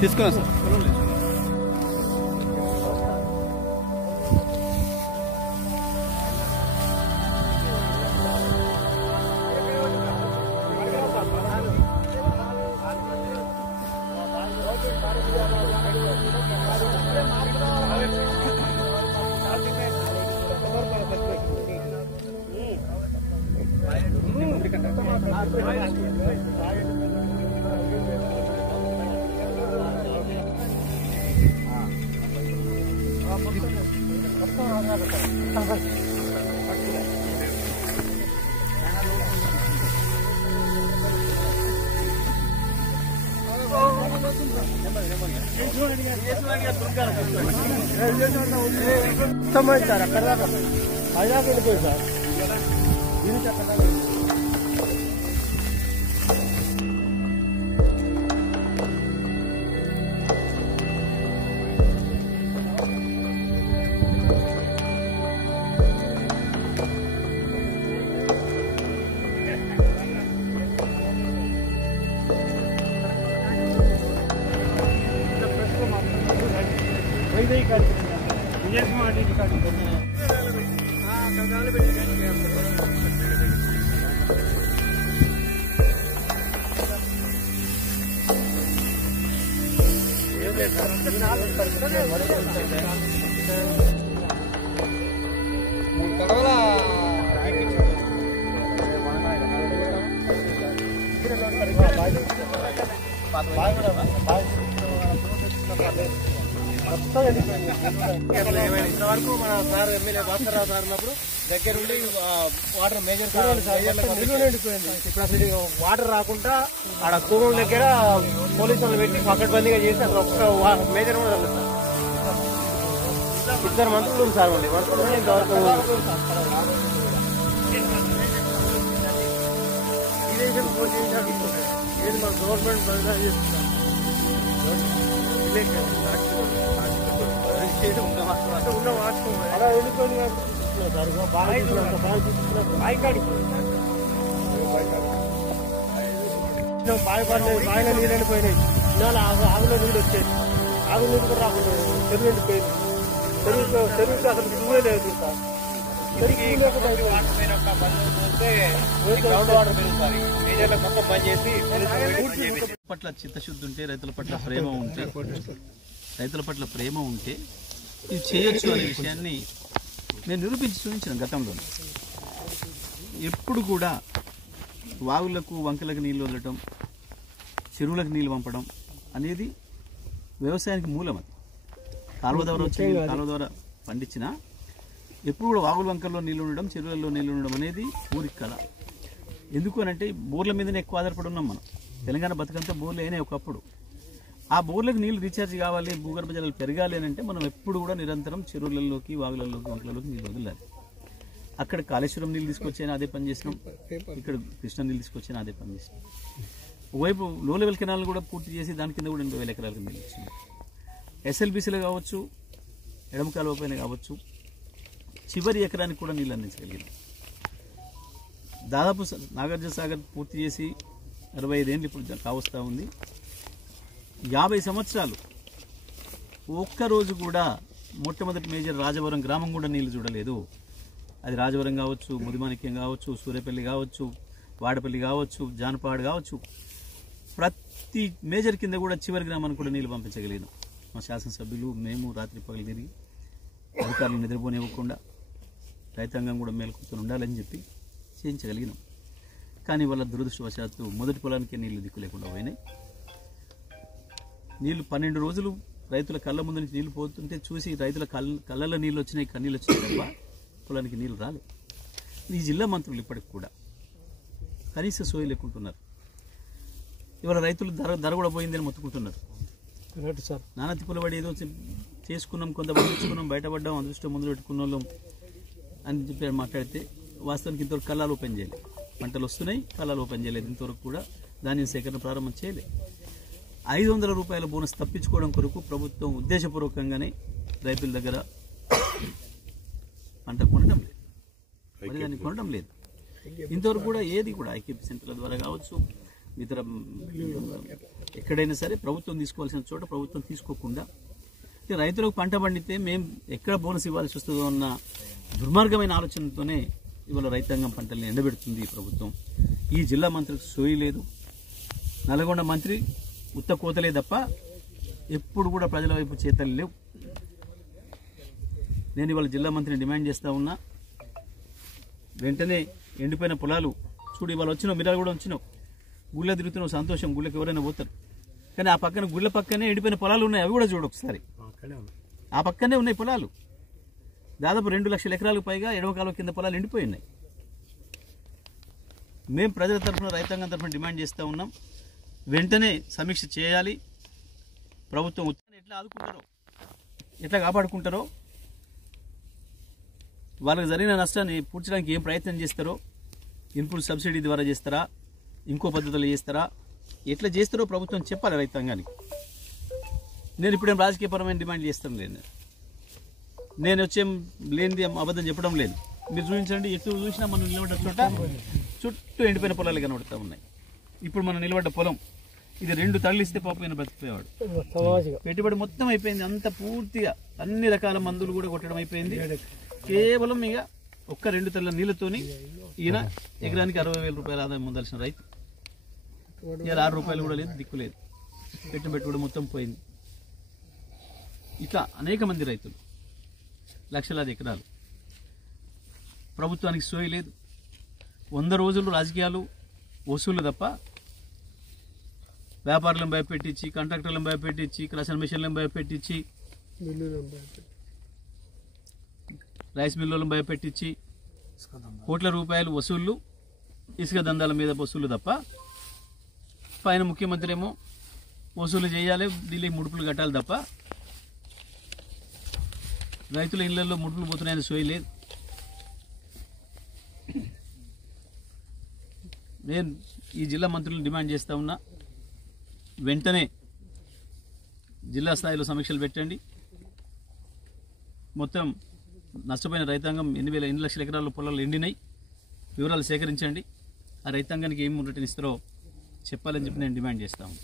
తీసుకున్నా సార్. సమయం సార్ అక్కడ దాకా హైదరాబాద్ వెళ్ళిపోయింది సార్. ఇది చక్కగా ఇంతవరకు మన సార్ ఎమ్మెల్యే భాస్కర్రావు సార్ ఉన్నప్పుడు దగ్గరుండి వాటర్ మేజర్ నిండిపోయింది. ఇప్పుడు అసలు వాటర్ రాకుండా ఆడ కూగం దగ్గర పోలీసు వాళ్ళు పెట్టి పకడ్బందీగా చేసి అసలు ఒక్క మేజర్ కూడా రాలేదు సార్. 2 మంత్రులు ఉంది సార్ మళ్ళీ మంత్రులు ఇంతవరకు ఇది మన గవర్నమెంట్ అలా వెళ్ళిపోయింది బాగుపడలేదు. బాగా నీళ్ళు వెళ్ళిపోయినాయి. ఇవాళ ఆవులో నీళ్ళు వచ్చాయి. ఆవు నీళ్ళు కూడా రాకుండా చెరువు ఎండిపోయింది. చెరువుకి అసలు చూడే లేదు సార్. పట్ల చిత్తశుద్ధి ఉంటే, రైతుల పట్ల ప్రేమ ఉంటే ఇది చేయొచ్చు అనే విషయాన్ని నేను నిరూపించి చూపించాను గతంలో. ఎప్పుడు కూడా వాగులకు వంకలకు నీళ్ళు వదలటం, చెరువులకు నీళ్ళు పంపడం అనేది వ్యవసాయానికి మూలం. అది కాలువ ద్వారా పండించినా ఎప్పుడు కూడా వాగుల వంకల్లో నీళ్ళు ఉండడం, చెరువులలో నీళ్ళు ఉండడం అనేది ఊరికి కళ. ఎందుకు అనంటే బోర్ల మీదనే ఎక్కువ ఆధారపడి ఉన్నాం మనం. తెలంగాణ బతుకంతా బోర్లు అయినాయి ఒకప్పుడు. ఆ బోర్లకు నీళ్ళు రీఛార్జ్ కావాలి, భూగర్భ జలాలు పెరగాలి అని అంటే మనం ఎప్పుడు కూడా నిరంతరం చెరువులలోకి, వాగులలోకి, వంకలలోకి నీళ్ళు వదలాలి. అక్కడ కాళేశ్వరం నీళ్ళు తీసుకొచ్చైనా అదే పని చేసినాం, ఇక్కడ కృష్ణ నీళ్ళు తీసుకొచ్చైనా అదే పని చేసినాం. ఒకవైపు లో లెవెల్ కెనాల్ కూడా పూర్తి చేసి దాని కింద కూడా 80,000 ఎకరాలకు నీళ్ళు ఇచ్చినాం. SLBCలో కావచ్చు, ఎడమ కాలువ పైన కావచ్చు, చివరి ఎకరానికి కూడా నీళ్ళు అందించగలిగింది. దాదాపు నాగార్జున సాగర్ పూర్తి చేసి 65 ఏళ్ళు ఇప్పుడు కావస్తూ ఉంది. 50 సంవత్సరాలు ఒక్కరోజు కూడా మొట్టమొదటి మేజర్ రాజవరం గ్రామం కూడా నీళ్లు చూడలేదు. అది రాజవరం కావచ్చు, ముదిమాణిక్యం కావచ్చు, సూర్యపల్లి కావచ్చు, వాడపల్లి కావచ్చు, జానపాడు కావచ్చు, ప్రతి మేజర్ కింద కూడా చివరి గ్రామానికి కూడా నీళ్లు పంపించగలిగినాం. మా శాసనసభ్యులు మేము రాత్రి పగలు తిరిగి అధికారులు నిద్రపోనివ్వకుండా రైతాంగం కూడా మేల్కొంటూ ఉండాలని చెప్పి చేయించగలిగినాం. కానీ వాళ్ళ దురదృష్టవశాత్తు మొదటి పొలానికే నీళ్లు దిక్కు లేకుండా పోయినాయి. నీళ్లు 12 రోజులు రైతుల కళ్ళ ముందు నుంచి నీళ్లు పోతుంటే చూసి రైతుల కళ్ళల్లో నీళ్ళు వచ్చినాయి, కన్నీళ్ళు వచ్చినాయి తప్ప పొలానికి నీళ్లు రాలేదు. ఈ జిల్లా మంత్రులు ఇప్పటికి కూడా కనీస సోయి లేకుంటున్నారు. ఇవాళ రైతులు ధర కూడా పోయిందని మొత్తుకుంటున్నారు. నానా తిప్పుల పడి ఏదో చేసుకున్నాం, కొంత పండించుకున్నాం, బయటపడ్డాం, అదృష్టం ముందు పెట్టుకున్న వాళ్ళం అని చెప్పి మాట్లాడితే వాస్తవానికి ఇంతవరకు కళ్ళాలు ఓపెన్ చేయలేదు. పంటలు వస్తున్నాయి, కళ్ళాలు ఓపెన్ చేయలేదు. ఇంతవరకు కూడా ధాన్యం సేకరణ ప్రారంభం చేయలేదు. 500 రూపాయల బోనస్ తప్పించుకోవడం కొరకు ప్రభుత్వం ఉద్దేశపూర్వకంగానే రైతుల దగ్గర పంట కొనడం లేదు, వరి దాన్ని కొనడం లేదు. ఇంతవరకు కూడా ఏది కూడా ఐకేపీ సెంటర్ల ద్వారా కావచ్చు, ఇతర ఎక్కడైనా సరే ప్రభుత్వం తీసుకోవాల్సిన చోట ప్రభుత్వం తీసుకోకుండా రైతులకు పంట పండితే మేము ఎక్కడ బోనస్ ఇవ్వాల్సి వస్తుందో అన్న దుర్మార్గమైన ఆలోచనతోనే ఇవాళ రైతాంగం పంటల్ని ఎండబెడుతుంది ఈ ప్రభుత్వం. ఈ జిల్లా మంత్రికి సోయి లేదు, నల్గొండ మంత్రి ఉత్త కోతలే తప్ప ఎప్పుడు కూడా ప్రజల వైపు చేతలు లేవు. నేను ఇవాళ జిల్లా మంత్రిని డిమాండ్ చేస్తా ఉన్నా, వెంటనే ఎండిపోయిన పొలాలు చూడు, ఇవాళ వచ్చినావు, మిరాలు కూడా వచ్చినావు, గుళ్ళ తిరుగుతున్నావు, సంతోషం, గుళ్ళకి ఎవరైనా పోతారు, కానీ ఆ పక్కన గుళ్ళ పక్కనే ఎండిపోయిన పొలాలు ఉన్నాయి, అవి కూడా చూడు ఒకసారి. ఆ పక్కనే ఉన్నాయి పొలాలు, దాదాపు 2 లక్షల ఎకరాలకు పైగా ఎడమ కాలువ కింద పొలాలు ఎండిపోయి ఉన్నాయి. మేము ప్రజల తరఫున రైతాంగం తరఫున డిమాండ్ చేస్తూ ఉన్నాం, వెంటనే సమీక్ష చేయాలి. ప్రభుత్వం ఎట్లా ఆదుకుంటారో, ఎట్లా కాపాడుకుంటారో, వాళ్ళకి జరిగిన నష్టాన్ని పూడ్చడానికి ఏం ప్రయత్నం చేస్తారో, ఇన్పుట్ సబ్సిడీ ద్వారా చేస్తారా, ఇంకో పద్ధతులు చేస్తారా, ఎట్లా చేస్తారో ప్రభుత్వం చెప్పాలి రైతాంగానికి. నేను ఇప్పుడేం రాజకీయపరమైన డిమాండ్ చేస్తాను లేదు, నేను వచ్చేం లేనిది అబద్ధం చెప్పడం లేదు. మీరు చూపించండి, ఎటు చూసినా మనం నిలబడ్డ చోట చుట్టూ ఎండిపోయిన పొలాలు కనబడుతూ ఉన్నాయి. ఇప్పుడు మనం నిలబడ్డ పొలం ఇది 2 తరలిస్తే పాపైన బతికిపోయేవాడు. పెట్టుబడి మొత్తం అయిపోయింది, అంత పూర్తిగా అన్ని రకాల మందులు కూడా కొట్టడం అయిపోయింది. కేవలం ఇక ఒక్క 2 తల్ల నీళ్ళతోని ఈయన ఎకరానికి 60,000 రూపాయల ఆదాయం పొందాల్సిన రైతు ఇలా 6 రూపాయలు కూడా లేదు, దిక్కు లేదు, పెట్టుబడి మొత్తం పోయింది. ఇట్లా అనేక మంది రైతులు, లక్షలాది ఎకరాలు. ప్రభుత్వానికి సోయి లేదు. 100 రోజులు రాజకీయాలు వసూలు తప్ప వ్యాపారులను భయపెట్టించి, కాంట్రాక్టర్లను భయపెట్టించి, క్రషర్ మిషన్లను భయపెట్టించి, రైస్ మిల్లులను భయపెట్టించి కోట్ల రూపాయలు వసూళ్లు, ఇసుక దందాల మీద వసూలు తప్ప పైన ముఖ్యమంత్రి ఏమో వసూలు చేయాలి, ఢిల్లీకి ముడుపులు కట్టాలి తప్ప రైతుల ఇళ్లలో ముడుపులు పోతున్నాయని సోయి లేదు. నేను ఈ జిల్లా మంత్రులను డిమాండ్ చేస్తా ఉన్నా, వెంటనే జిల్లా స్థాయిలో సమీక్షలు పెట్టండి. మొత్తం నష్టపోయిన రైతాంగం 8 లక్షల ఎకరాల పొలాలు ఎండినాయి, వివరాలు సేకరించండి. ఆ రైతాంగానికి ఏం ముట్టనిస్తారో చెప్పాలని చెప్పి నేను డిమాండ్ చేస్తాను.